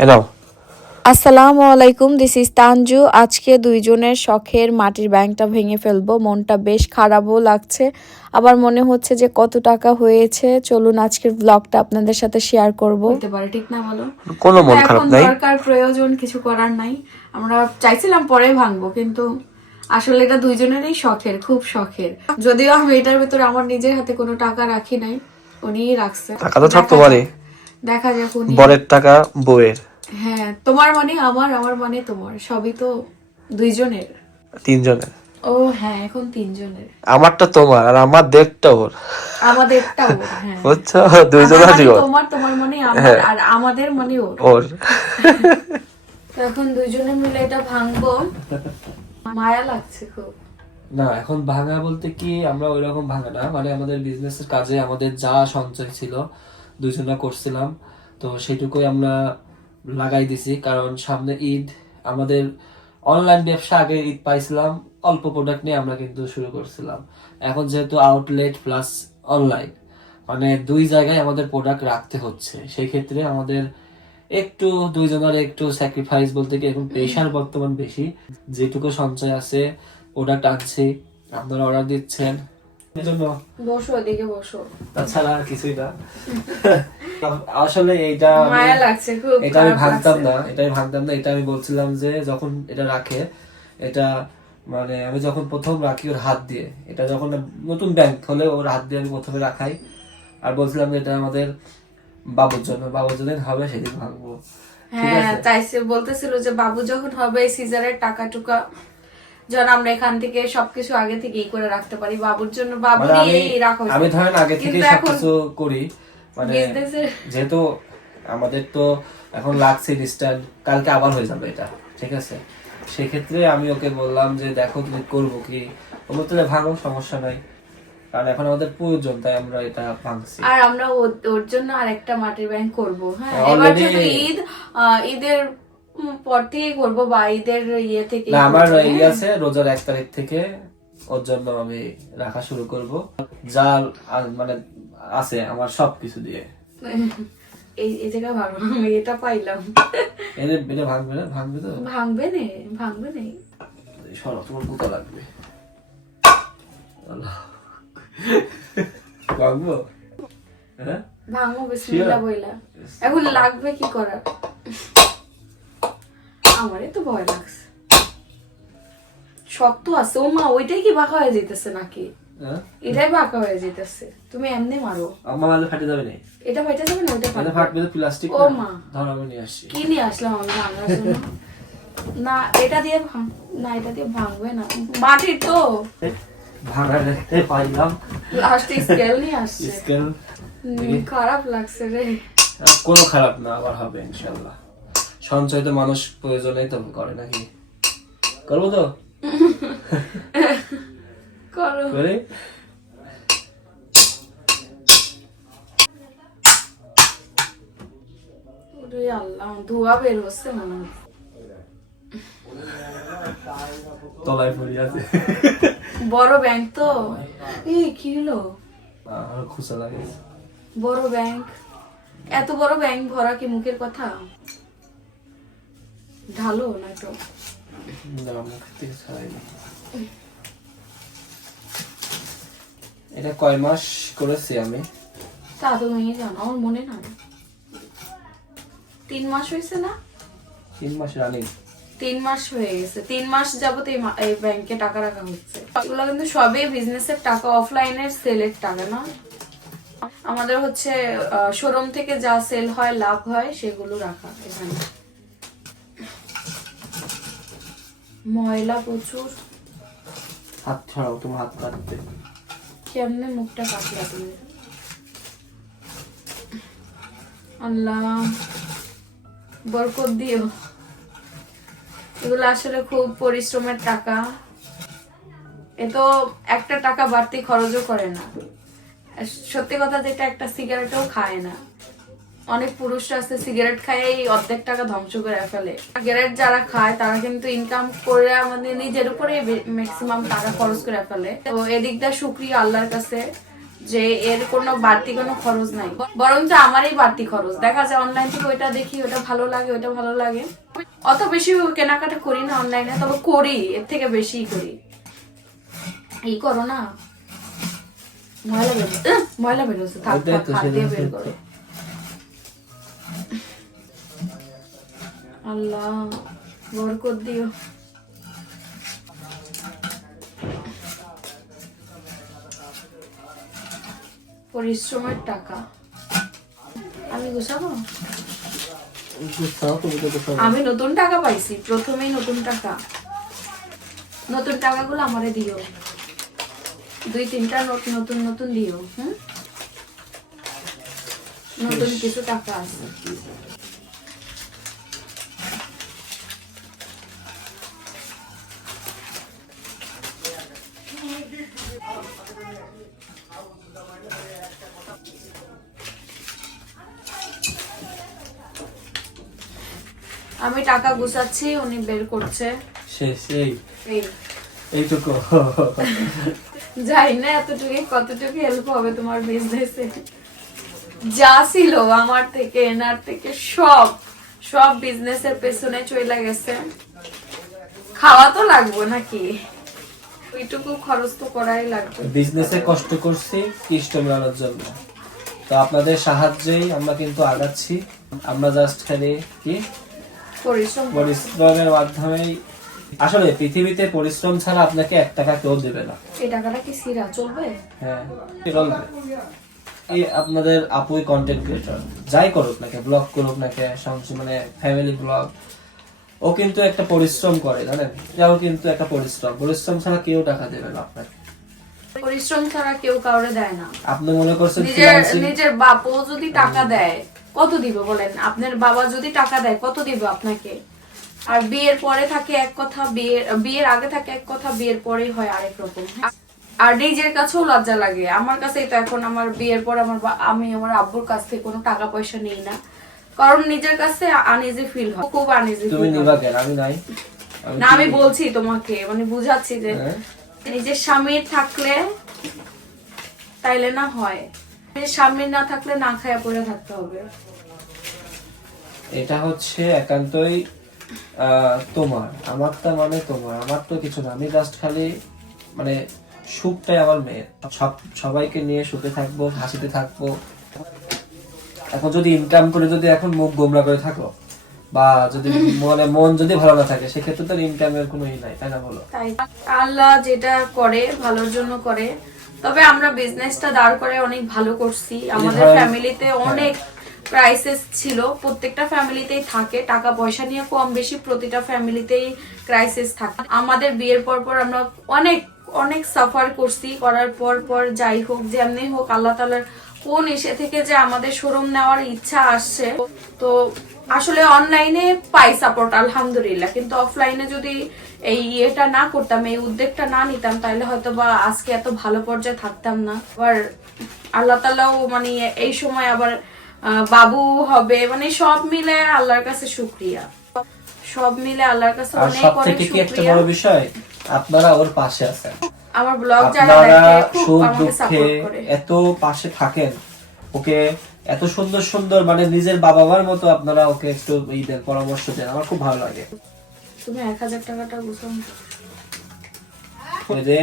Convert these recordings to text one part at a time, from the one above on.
এনাও আসসালামু আলাইকুম this is Tanju. আজকে দুইজনের শখের মাটির ব্যাংকটা ভেঙে ফেলব। মনটা বেশ খারাপও লাগছে। আবার মনে হচ্ছে যে কত টাকা হয়েছে। চলুন আজকের ব্লগটা আপনাদের সাথে শেয়ার করব। হতে পারে ঠিক না বলো? কোনো মন খারাপ নাই। দরকার প্রয়োজন কিছু করার নাই। আমরা চাইছিলাম পরে ভাঙবো কিন্তু আসলে এটা দুইজনেরই শখের খুব শখের। যদিও আমি এটার ভেতরে আমার নিজের হাতে কোনো টাকা রাখি নাই উনিই রাখছে। টাকা তো থাকতে দেখা পারে। যাক। দেখা যাক উনি বরের টাকা বউয়ের। হ্যাঁ তোমার মানে আমার আমার মানে তোমার সবই তো দুইজনের। তিনজনের। ও হ্যাঁ এখন তিনজনের। আমারটা তোমার আর আমার দেড়টা ওর। হ্যাঁ। বুঝছ? দুইজন আমার আছি মানে ওর তোমার তোমার মানে আমার হ্যাঁ। আর আমাদের মানে ওর। ওর। এখন দুইজনে মিলে এটা ভাঙবো। মায়া লাগছে খুব। না এখন ভাঙা বলতে কি আমরা ওই রকম ভাঙা না। মানে আমাদের বিজনেসের কাজে আমাদের যা সঞ্চয় ছিল দুইজনা করছিলাম। তো সেটুকুই আমরা লাগাই দিছি কারণ সামনে ঈদ, আমাদের অনলাইন ব্যবসা আগে ঈদ পাইছিলাম, অল্প প্রোডাক্ট নিয়ে আমরা কিন্তু শুরু করছিলাম। এখন যেহেতু আউটলেট প্লাস অনলাইন মানে দুই জায়গায় আমাদের প্রোডাক্ট রাখতে হচ্ছে। সেই ক্ষেত্রে আমাদের একটু, দুইজনের একটু স্যাক্রিফাইস বলতে কি এখন প্রেশার বর্তমান বেশি। যেটুকু সঞ্চয় আছে প্রোডাক্ট আনছি, আপনারা অর্ডার দিচ্ছেন জন্য বসো এদিকে বসো। তাছাড়া আর কিছুই না। আসলে এইটা মায়া লাগছে খুব এটা আমি লাগছে। না এটা আমি ভাঙতাম না এটা আমি বলছিলাম যে যখন এটা রাখে এটা মানে আমি যখন প্রথম রাখি ওর হাত দিয়ে এটা যখন নতুন ব্যাংক হলে ওর হাত দিয়ে আমি প্রথমে রাখাই। আর বলছিলাম যে এটা আমাদের বাবুর জন্য বাবুর জন্য হবে সেদিন ভাঙবো। হ্যাঁ তাই সে বলতেছিল যে বাবু যখন হবে সিজারের টাকা টুকা যেন আমরা এখান থেকে সবকিছু আগে করে রাখতে পারি। বাবুর জন্য মানে বাবুরই আমি এই রাখা আমি ধরেন আগে থেকে সবকিছু করি। মানে যেহেতু আমাদের তো এখন লাগছে ডিস্ট্যান্ট কালকে আবার হয়ে যাবে এটা ঠিক আছে? সেক্ষেত্রে আমি ওকে বললাম যে দেখো তুমি করব কি? ও বলতে ভাঙো সমস্যা নাই। কারণ এখন আমাদের প্রয়োজন তাই আমরা এটা ভাঙছি। আর আমরা ওর জন্য আরেকটা মাটির ব্যাংক করব। হ্যাঁ এবার ঈদ ঈদের পর থেকেই করব বা ঈদের ইয়ে থেকে না আমার ইয়ে আছে রোজার এক তারিখ থেকে ওর জন্য আমি রাখা শুরু করব। যা মানে আছে আমার সবকিছু দিয়ে। এই এই জায়গায় ভালো এটা পাইলাম। এটা এটা ভাঙবে না? ভাঙবে তো? ভাঙবে নে ভাঙবে নে। সরো তোমার গুতা লাগবে। ভাঙবো? হ্যাঁ? ভাঙবো বিসমিল্লাহ বইলা। এখন লাগবে কি করার? আমারই তো ভয় লাগছে। শক্ত আছে। ও মা ওইটাই কি বাঁকা হয়ে যেতেছে নাকি? হ্যাঁ? এটাই বাঁকা হয়ে যেতেছে তুমি এমনি মারো। আমার ফাটে যাবে না। এটা ফাইটা যাবে না ওইটা এটা ফাটবে? তো প্লাস্টিক ও মা। ধরো আমি নিয়ে আসছি। কি নিয়ে আসলাম আমি ভাঙার জন্য? না এটা দিয়ে ভাঙ না এটা দিয়ে ভাঙবে না। মাটির তো। ভাঙা দেখতে পাইলাম। লাস্টে স্কেল নিয়ে আসছে। স্কেল খারাপ লাগছে রে। কোনো খারাপ না আবার হবে ইনশাল্লাহ। সঞ্চয় তো মানুষ প্রয়োজনেই তো করে নাকি? করব তো? করে। ধোয়া বের হচ্ছে মনে তলায় পড়ে আছে। বড় ব্যাংক তো? এই কি হলো? আমার খুশা লাগে। বড় ব্যাংক এত বড় ব্যাংক ভরা কি মুখের কথা? ঢালো না তো নি। এটা কয় মাস করেছি আমি? তা তুমি জানো আমার মনে নাই। তিন মাস হয়েছে না? তিন মাস রানিং। তিন মাস হয়ে গেছে। তিন মাস যাবত এই ব্যাংকে টাকা রাখা হচ্ছে। এগুলো কিন্তু সবই বিজনেসের টাকা অফলাইনের সেলের টাকা না? আমাদের হচ্ছে শোরুম থেকে যা সেল হয় লাভ হয় সেগুলো রাখা এখানে। ময়লা প্রচুর। হাত ছড়াও তোমার হাত কাটতে কেমনে মুখটা কাটলা তুমি? আল্লাহ বরকত দিও। এগুলো আসলে খুব পরিশ্রমের টাকা। এ তো একটা টাকা বাড়তি খরচও করে না। সত্যি কথা যেটা একটা সিগারেটও খায় না। অনেক পুরুষরা আছে সিগারেট খায় এই অর্ধেক টাকা ধ্বংস করে ফেলে। সিগারেট যারা খায় তারা কিন্তু ইনকাম করে আমাদের নিজের উপরে ম্যাক্সিমাম টাকা খরচ করে ফেলে। তো এদিক দিয়ে শুক্রিয়া আল্লাহর কাছে যে এর কোনো বাড়তি কোনো খরচ নাই। বরঞ্চ আমারই বাড়তি খরচ। দেখা যায় অনলাইন থেকে ওইটা দেখি ওটা ভালো লাগে ওইটা ভালো লাগে। অত বেশি কেনাকাটা করি না অনলাইনে তবে করি এর থেকে বেশি করি। এই করো না। ময়লা বেরো আহ, ময়লা বেরোচ্ছে থাক থাক দিয়ে বের। করো। আল্লাহ বরকত দিও। পরিশ্রমের টাকা। আমি গুছাবো। আমি নতুন টাকা পাইছি প্রথমেই নতুন টাকা। নতুন টাকাগুলো আমারে দিও। দুই তিনটা নোট নতুন নতুন দিও হুম? নতুন কিছু টাকা আছে। আমি টাকা গুছাচ্ছি উনি বের করছে। শেষ এই এই। এইটুকু। যাই না এতটুকু কতটুকু হেল্প হবে তোমার বিজনেসে যা ছিল আমার থেকে এনার থেকে সব সব বিজনেসের পেছনে চলে গেছে। খাওয়া তো লাগবে নাকি? ওইটুকু খরচ তো করাই লাগবে। বিজনেসে কষ্ট করছি ইষ্ট মেলানোর জন্য। তো আপনাদের সাহায্যেই আমরা কিন্তু আগাচ্ছি। আমরা জাস্ট খালি কি পরিশ্রমের মাধ্যমেই আসলে পৃথিবীতে পরিশ্রম ছাড়া আপনাকে এক টাকা কেউ দেবে না। এই টাকাটা কি সিরা চলবে? হ্যাঁ চলবে। এই আপনাদের আপুই কন্টেন্ট ক্রিয়েটর যাই করুক নাকি ব্লগ করুক মানে ফ্যামিলি ব্লগ ও কিন্তু একটা পরিশ্রম করে জানেন? এটাও কিন্তু একটা পরিশ্রম। পরিশ্রম ছাড়া কেউ টাকা দেবে না আপনাকে। পরিশ্রম ছাড়া কেউ কাউরে দেয় না। আপনি মনে করছেন নিজের নিজের বাপও যদি টাকা দেয় কত দিব বলেন? আপনার বাবা যদি টাকা দেয় কত দিব আপনাকে? আর বিয়ের পরে থাকে এক কথা বিয়ের বিয়ের আগে থাকে এক কথা বিয়ের পরেই হয় আরেক রকম। আর নিজের কাছেও লজ্জা লাগে। আমার কাছেই তো এখন আমার বিয়ের পর আমার আমি আমার আব্বুর কাছ থেকে কোনো টাকা পয়সা নেই না। কারণ নিজের কাছে আনইজি ফিল হয় খুব আনইজি তুমি নিবা কেন? আমি নাই। না আমি বলছি তোমাকে মানে বুঝাচ্ছি যে হ্যাঁ। নিজের স্বামীর থাকলে তাইলে না হয়। স্বামীর না থাকলে না খায়া পড়ে থাকতে হবে। এটা হচ্ছে একান্তই তোমার। আমারটা মানে তোমার। আমার তো কিছু না। আমি জাস্ট খালি মানে সুখটাই আমার মেয়ে সব সবাইকে নিয়ে সুখে থাকব হাসিতে থাকব। এখন যদি ইনকাম করে যদি এখন মুখ গোমরা করে থাকো বা যদি মনে মন যদি ভালো না থাকে সেক্ষেত্রে তো ইনকামের কোনো ই নাই তাই না বলো? আল্লাহ যেটা করে ভালোর জন্য করে তবে আমরা বিজনেসটা দাঁড় করে অনেক ভালো করছি। আমাদের ফ্যামিলিতে অনেক ক্রাইসিস ছিল। প্রত্যেকটা ফ্যামিলিতেই থাকে টাকা পয়সা নিয়ে কম বেশি প্রতিটা ফ্যামিলিতেই ক্রাইসিস থাকে। আমাদের বিয়ের পর পর আমরা অনেক অনেক সাফার করছি। করার পর পর যাই হোক যেমনি হোক আল্লাহ তালার কোন এসে থেকে যে আমাদের শোরুম নেওয়ার ইচ্ছা আসছে। তো আসলে অনলাইনে পাই সাপোর্ট আলহামদুলিল্লাহ। কিন্তু অফলাইনে যদি এই ইয়েটা না করতাম এই উদ্যোগটা না নিতাম তাহলে হয়তো বা আজকে এত ভালো পর্যায়ে থাকতাম না। আবার আল্লাহ তালাও মানে এই সময় আবার বাবু হবে মানে সব মিলে আল্লাহর কাছে শুক্রিয়া। সব মিলে আল্লাহর কাছে অনেক অনেক থেকে একটা বড় বিষয়? আপনারা ওর পাশে আছেন। আমার ব্লগ যারা দেখে খুব সুখ আমাকে দুঃখে সাপোর্ট করে। এত পাশে থাকেন। ওকে এত সুন্দর সুন্দর মানে নিজের বাবা মার মতো আপনারা ওকে একটু পরামর্শ দেন। আমার খুব ভালো লাগে। তুমি এক হাজার টাকাটা যে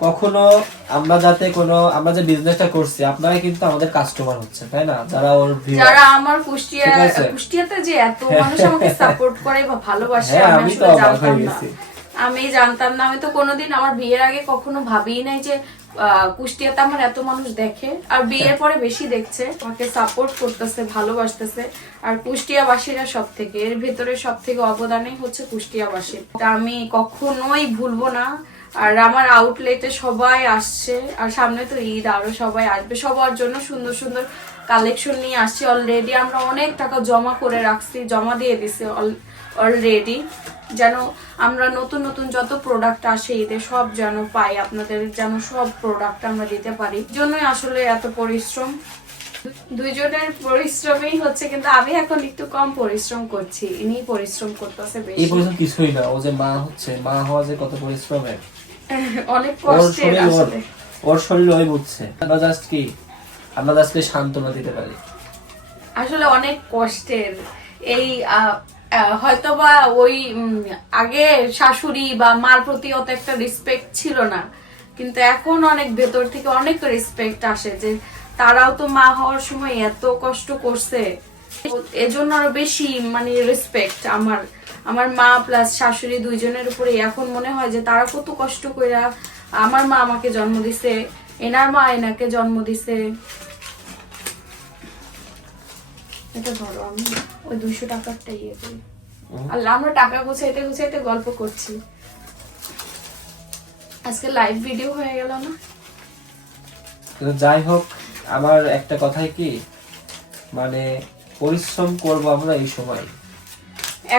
কখনো আমরা যাতে কোনো আমরা যে বিজনেসটা করছি আপনারা কিন্তু আমাদের কাস্টমার হচ্ছে তাই না? যারা ওর। যারা আমার কুষ্টিয়া কুষ্টিয়াতে যে এত মানুষ আমাকে সাপোর্ট করে বা ভালোবাসে হ্যাঁ, আমি তো জানতাম না। আমি জানতাম না আমি তো কোনোদিন আমার বিয়ের আগে কখনো ভাবিই নাই যে কুষ্টিয়াতে আমার এত মানুষ দেখে। আর বিয়ের পরে বেশি দেখছে। আমাকে সাপোর্ট করতেছে, ভালোবাসতেছে। আর কুষ্টিয়াবাসীরা সব থেকে এর ভেতরে সব থেকে অবদানই হচ্ছে কুষ্টিয়াবাসী। আমি কখনোই ভুলবো না। আর আমার আউটলেটে সবাই আসছে। আর সামনে তো ঈদ, আরও সবাই আসবে। সবার জন্য সুন্দর সুন্দর কালেকশন নিয়ে আসছি। অলরেডি আমরা অনেক টাকা জমা করে রাখছি, জমা দিয়ে দিছি অলরেডি যেন আমরা নতুন নতুন যত প্রোডাক্ট আসে ঈদে সব যেন পাই আপনাদের যেন সব প্রোডাক্ট আমরা দিতে পারি। জন্যই আসলে এত পরিশ্রম। দুইজনের পরিশ্রমই হচ্ছে কিন্তু আমি এখন একটু কম পরিশ্রম করছি। ইনি পরিশ্রম করতেছে বেশি। এই পর্যন্ত কিছুই না। ও যে মা হচ্ছে মা হওয়া যে কত পরিশ্রমের অনেক কষ্টের ওর আসলে। ওর শরীর ওই বুঝছে। আমরা জাস্ট কি? আমরা জাস্ট সান্ত্বনা দিতে পারি। আসলে অনেক কষ্টের এই আহ, হয়তোবা ওই আগে শাশুড়ি বা মার প্রতি অত একটা রেসপেক্ট ছিল না। কিন্তু এখন অনেক ভেতর থেকে অনেক রেসপেক্ট আসে যে তারাও তো মা হওয়ার সময় এত কষ্ট করছে। এজন্য আরও বেশি মানে রেসপেক্ট আমার আমার মা প্লাস শাশুড়ি দুইজনের উপরে। এখন মনে হয় যে তারা কত কষ্ট কইরা আমার মা আমাকে জন্ম দিছে এনার মা এনাকে জন্ম দিছে। এটা ধরো আমি। ওই দুইশো টাকারটা ইয়ে করি। আল্লাহ আমরা টাকা গুছাইতে গুছাইতে গল্প করছি। আজকে লাইভ ভিডিও হয়ে গেল না? কিন্তু যাই হোক আমার একটা কথাই কি মানে পরিশ্রম করব আমরা এই সময়।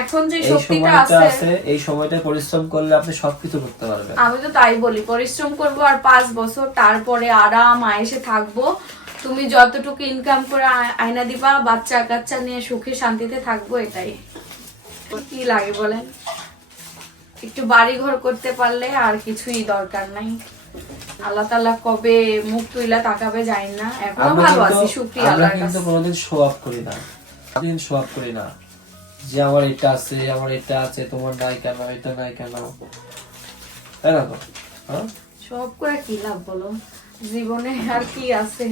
এখন যে শক্তিটা সময়টা আছে আছে এই সময়টা পরিশ্রম করলে আপনি সবকিছু করতে পারবেন। আমি তো তাই বলি পরিশ্রম করব আর পাঁচ বছর তারপরে আরাম আয়েসে থাকব। তুমি যতটুকু ইনকাম করে আয়না দিবা বাচ্চা কাচ্চা নিয়ে সুখে শান্তিতে থাকব এটাই। কি লাগে বলেন? একটু বাড়ি ঘর করতে পারলে আর কিছুই দরকার নাই। আল্লাহ তাল্লাহ কবে মুখ তুইলা তাকাবে যাই না। এখনও ভালো আছি শুক্রিয়া আমরা আল্লাহর কিন্তু কোনোদিন শো আপ করি না। দিন শো আপ করি না। যে আমার এটা আছে আমার এটা আছে তোমার নাই কেন এটা নাই কেন? তাই না তো? হ্যাঁ? সব করে কি লাভ বলো? জীবনে আর কি আছে?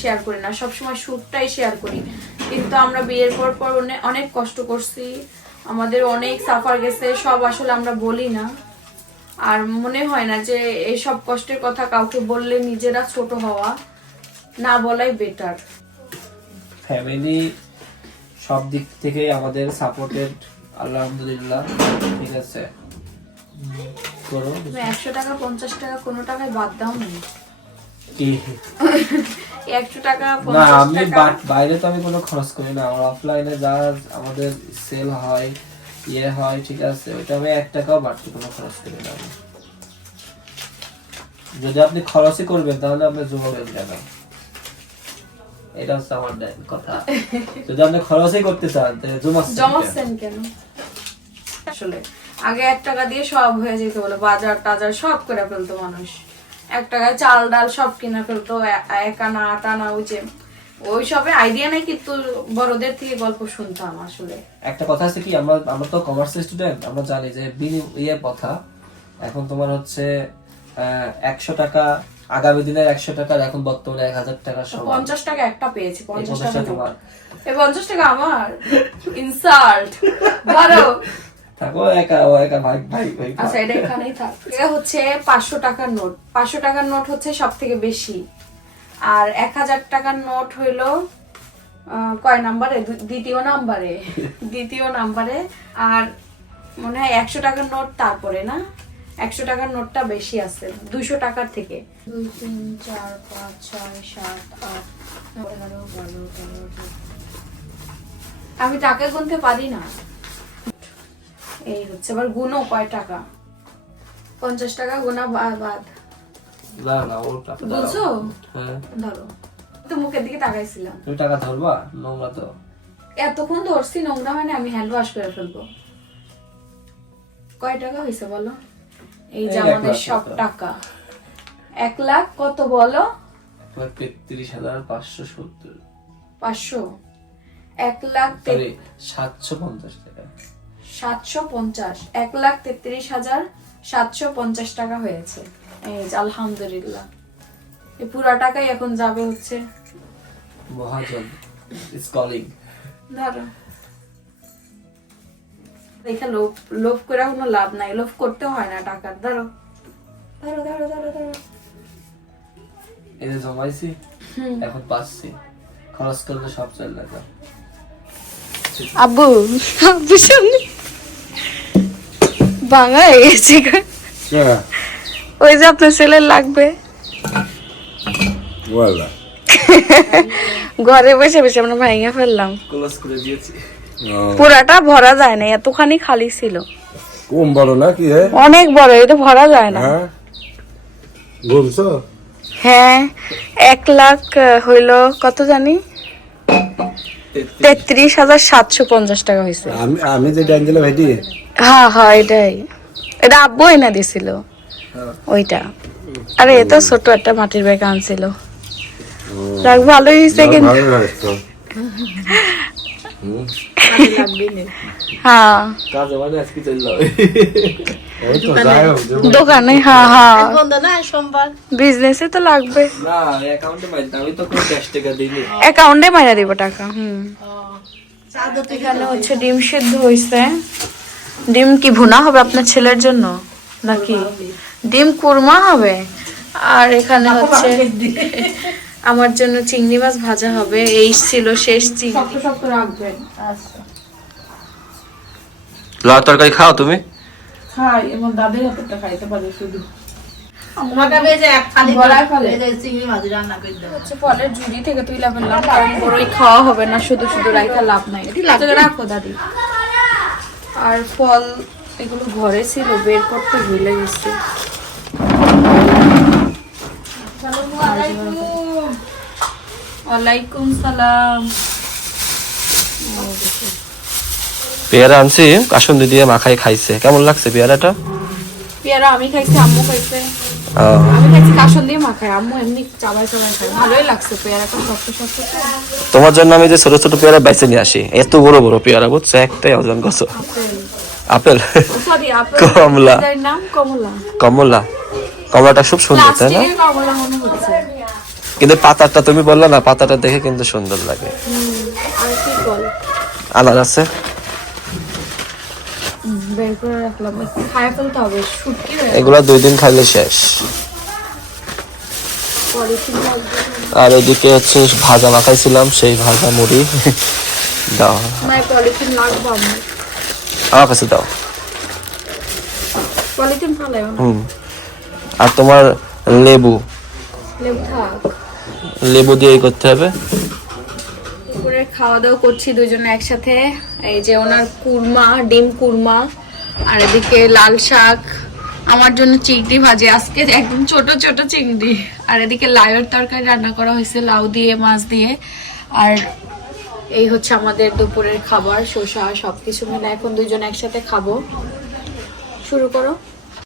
শেয়ার করি না সবসময় সুখটাই শেয়ার করি। কিন্তু আমরা বিয়ের পর পর অনেক কষ্ট করছি। আমাদের অনেক সাফার গেছে সব আসলে আমরা বলি না। আর মনে হয় না যে এই সব কষ্টের কথা কাউকে বললে নিজেরা ছোট হওয়া না বলাই বেটার ফ্যামিলি সব দিক থেকে আমাদের সাপোর্টেড আলহামদুলিল্লাহ ঠিক আছে। করো একশো টাকা পঞ্চাশ টাকা কোনো টাকায় বাদ দাও না। কি একশো টাকা না আমি বাইরে তো আমি কোনো খরচ করি না। আমার অফলাইনে যা আমাদের সেল হয় ইয়ে হয় ঠিক আছে ওইটা আমি এক টাকাও বাড়তি কোনো খরচ করি না যদি আপনি খরচই করবেন তাহলে আপনি এটা হচ্ছে আমার কথা। যদি আপনি খরচই করতে চান তাহলে জমাচ্ছেন কেন? আসলে আগে এক টাকা দিয়ে সব হয়ে যেত বলে বাজার টাজার সব করে ফেলতো মানুষ। এক টাকায় চাল ডাল সব কিনে ফেলতো এ- এক আনা আট আনা ওই যে। ওই সবে আইডিয়া নাই কিন্তু বড়দের থেকে গল্প শুনতাম আসলে। একটা কথা আছে কি আমরা আমরা তো কমার্স স্টুডেন্ট আমরা জানি যে ইয়ে কথা। এখন তোমার হচ্ছে একশো টাকা আগামী দিনের একশো টাকার এখন বর্তমানে এক হাজার সমান। পঞ্চাশ টাকা একটা পেয়েছি পঞ্চাশ টাকা টাকা তোমার। এই পঞ্চাশ টাকা আমার? ইনসাল্ট ধরো থাকো একা ও একা ভাই ভাই ভাই আচ্ছা এটা এখানেই থাক। এটা হচ্ছে পাঁচশো টাকার নোট। পাঁচশো টাকার নোট হচ্ছে সব থেকে বেশি। আর এক হাজার টাকার নোট হইল কয় নাম্বারে? দ্বিতীয় নাম্বারে। দ্বিতীয় নাম্বারে। আর মনে হয় একশো টাকার নোট তারপরে না? একশো টাকার নোটটা বেশি আছে দুইশো টাকার থেকে। দুই তিন চার পাঁচ ছয় সাত আট এগারো বারো তেরো আমি টাকা গুনতে পারি না। এই হচ্ছে আবার গুনো কয় টাকা? পঞ্চাশ টাকা গুনা বা- বাদ। না না দাঁড়াও। বুঝছ? হ্যাঁ। ধরো। তো মুখের দিকে তাকাইছিলাম। তুমি টাকা ধরবা? নোংরা তো। এতক্ষণ ধরছি নোংরা হয় না আমি হ্যান্ড ওয়াশ করে ফেলব। কয় টাকা হয়েছে বলো? এই যে আমাদের সব টাকা। এক লাখ কত বলো? তেত্রিশ হাজার পাঁচশো সত্তর। পাঁচশো। এক লাখ সাতশো পঞ্চাশ টাকা। সাতশো পঞ্চাশ এক লাখ তেত্রিশ হাজার সাতশো পঞ্চাশ টাকা হয়েছে। এই আলহামদুলিল্লাহ। এই পুরা টাকাই এখন যাবে হচ্ছে। মহাজন ইজ কলিং ধরো। দেখে লোভ লোভ করে কোনো লাভ নাই লোভ করতে হয় না টাকার ধরো। ধরো ধরো ধরো ধরো। এই যে জমাইছি এখন পাচ্ছি। খরচ করলে সব চলে যাবে। আব্বু আব্বু সামনে। ভাঙা হয়ে। গেছে ওই যে আপনার ছেলের লাগবে। ঘরে বসে বসে আমরা ভাঙা ফেললাম। ক্লোজ পুরাটা ভরা যায় না এতখানি খালি ছিল। কম বড় নাকি হে অনেক বড় এটা ভরা যায় না। হ্যাঁ। হ্যাঁ এক লাখ হইল কত জানি? তেত্রিশ। হাজার সাতশো পঞ্চাশ টাকা হয়েছে আমি আমি যে ডান দিলাম হ্যাঁ হ্যাঁ এটাই। এটা আব্বু এনে দিছিল। ওইটা। আরে এ তো ছোট একটা মাটির ব্যাগ আনছিল। যাক ভালোই হয়েছে কিন্তু। হ্যাঁ মানে দোকানে। হ্যাঁ হ্যাঁ বন্ধ না সোমবার? বিজনেসে তো লাগবে। অ্যাকাউন্টে মাইরা দিব টাকা হুম। হচ্ছে ডিম সিদ্ধ হইছে ডিম কি ভুনা হবে আপনার ছেলের জন্য? নাকি? ডিম কুরমা হবে? আর এখানে হচ্ছে আমার জন্য চিংড়ি মাছ ভাজা হবে। এই ছিল শেষ চিংড়ি। রাখবেন। লাউ তরকারি খাও তুমি? খাই এবং দাদের হাতেরটা খাইতে পারে শুধু। আমাকে ভেজে এক থালি বলাই ফেলে। ভেজে চিংড়ি মাছ রান্না করে দেবো। হচ্ছে ফলের ঝুড়ি থেকে তুই ফেললাম কারণ বড়ই খাওয়া হবে না শুধু শুধু রাইখা লাভ নাই। রাখো দাদি। আর ফল এগুলো ঘরে ছিল বের করতে ভুলে গেছি। ওয়ালাইকুম সালাম। পেয়ারা আনছি কাসুন্দি দিয়ে মাখাই খাইছে। কেমন লাগছে পেয়ারাটা? পেয়ারা আমি খাইছি আম্মু খাইছে। তোমার জন্য আমি যে ছোট ছোট পেয়ারা বাইছে নিয়ে আসি এত বড় বড় পেয়ারা বুঝছ? একটাই ওজন কত আপেল। কমলা। কমলা। কমলা। কমলাটা খুব সুন্দর তাই না? কিন্তু পাতাটা তুমি বললে না পাতাটা দেখে কিন্তু সুন্দর লাগে। আনার আছে? বের করে রাখলাম। খায় ফেলতে হবে শুটকি হয়ে দুই দিন খাইলে শেষ। আর এদিকে হচ্ছে ভাজা মাখাইছিলাম সেই ভাজা মুড়ি। দাও। আমার। কাছে দাও। হুম। আর তোমার লেবু? লেবু দিয়ে করতে হবে? খাওয়া দাওয়া করছি দুজনে একসাথে। এই যে ওনার কুরমা ডিম কুরমা। আর এদিকে লাল শাক, আমার জন্য চিংড়ি ভাজি, আজকে একদম ছোট ছোট চিংড়ি। আর এদিকে লাউয়ের তরকারি রান্না করা হয়েছে, লাউ দিয়ে, মাছ দিয়ে। আর এই হচ্ছে আমাদের দুপুরের খাবার, শসা সব কিছু মিলে এখন দুজন একসাথে খাব। শুরু করো।